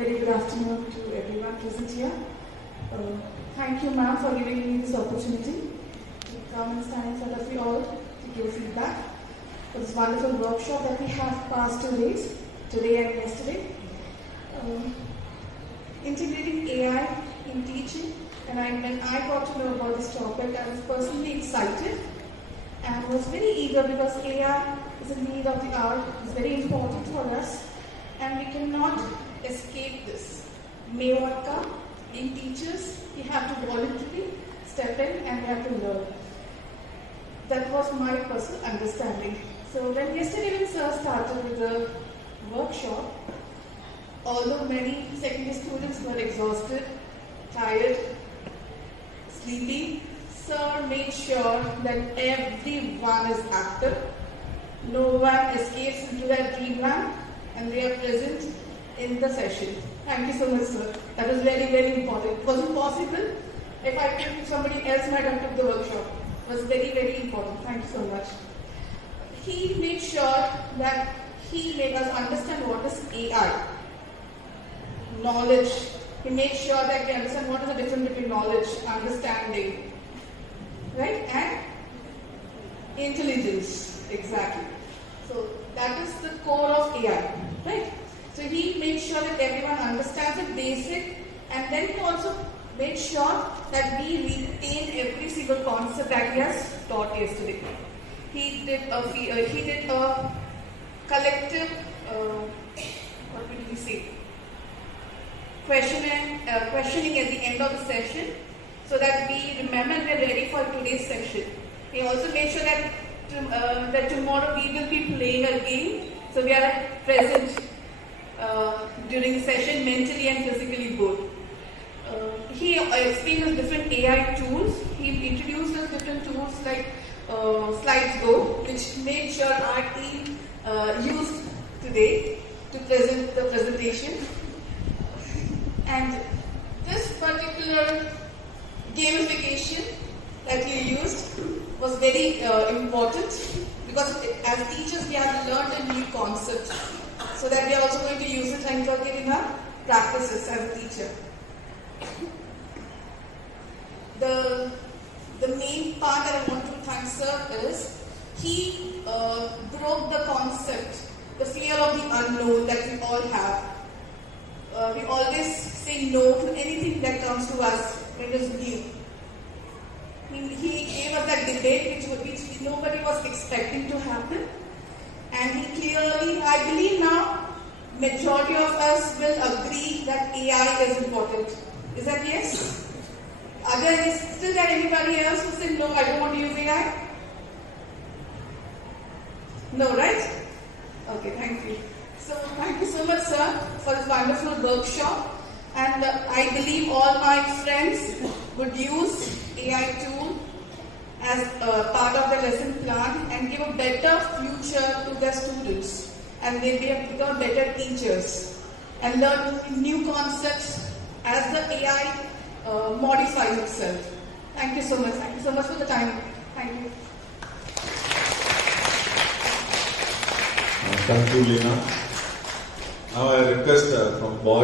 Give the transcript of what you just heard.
Very good afternoon to everyone present here. Thank you, ma'am, for giving me this opportunity to come and stand in front of you all to give feedback for this wonderful workshop that we have past 2 days, today and yesterday. Integrating AI in teaching, and when I got to know about this topic, I was personally excited and was very eager because AI is a need of the hour. It's very important for us, and we cannot escape this. May what come, being teachers, we have to voluntarily step in and we have to learn. That was my personal understanding. So when yesterday sir started with the workshop, although many secondary students were exhausted, tired, sleepy, sir made sure that everyone is active, no one escapes into their dreamland, and they are present in the session. Thank you so much, sir. That was very, very important. It wasn't possible. If I could, somebody else might have took the workshop. It was very, very important. Thank you so much. He made sure that he made us understand what is AI. Knowledge. He made sure that we understand what is the difference between knowledge, understanding, right, and intelligence. Exactly. So that is the core of AI, right? So he made sure that everyone understands the basic, and then he also made sure that we retain every single concept that he has taught yesterday. He did a collective, what did he say? Questioning at the end of the session, so that we remember and we are ready for today's session. He also made sure that tomorrow we will be playing a game, so we are present during the session mentally and physically both. He explained us different AI tools. He introduced us different tools like SlidesGo, which made sure our team used today to present the presentation. And this particular gamification that he used was very important, because as teachers we have learned a new concept, so that we are also going to use it and inculcate in our practices as a teacher. The main part that I want to thank sir is he broke the concept, the fear of the unknown that we all have. We always say no to anything that comes to us when it is new. He gave us that debate which nobody was expecting to happen, and he clearly, I believe now, majority of us will agree that AI is important. Is that yes? Is still there anybody else who said no, I don't want to use AI? No, right? Okay, thank you. So thank you so much, sir, for this wonderful workshop. And I believe all my friends would use AI tool as part of the lesson plan and give a better future to their students. And they become better teachers and learn new concepts as the AI modifies itself. Thank you so much. Thank you so much for the time. Thank you. Thank you, Lina. Now I request from boys.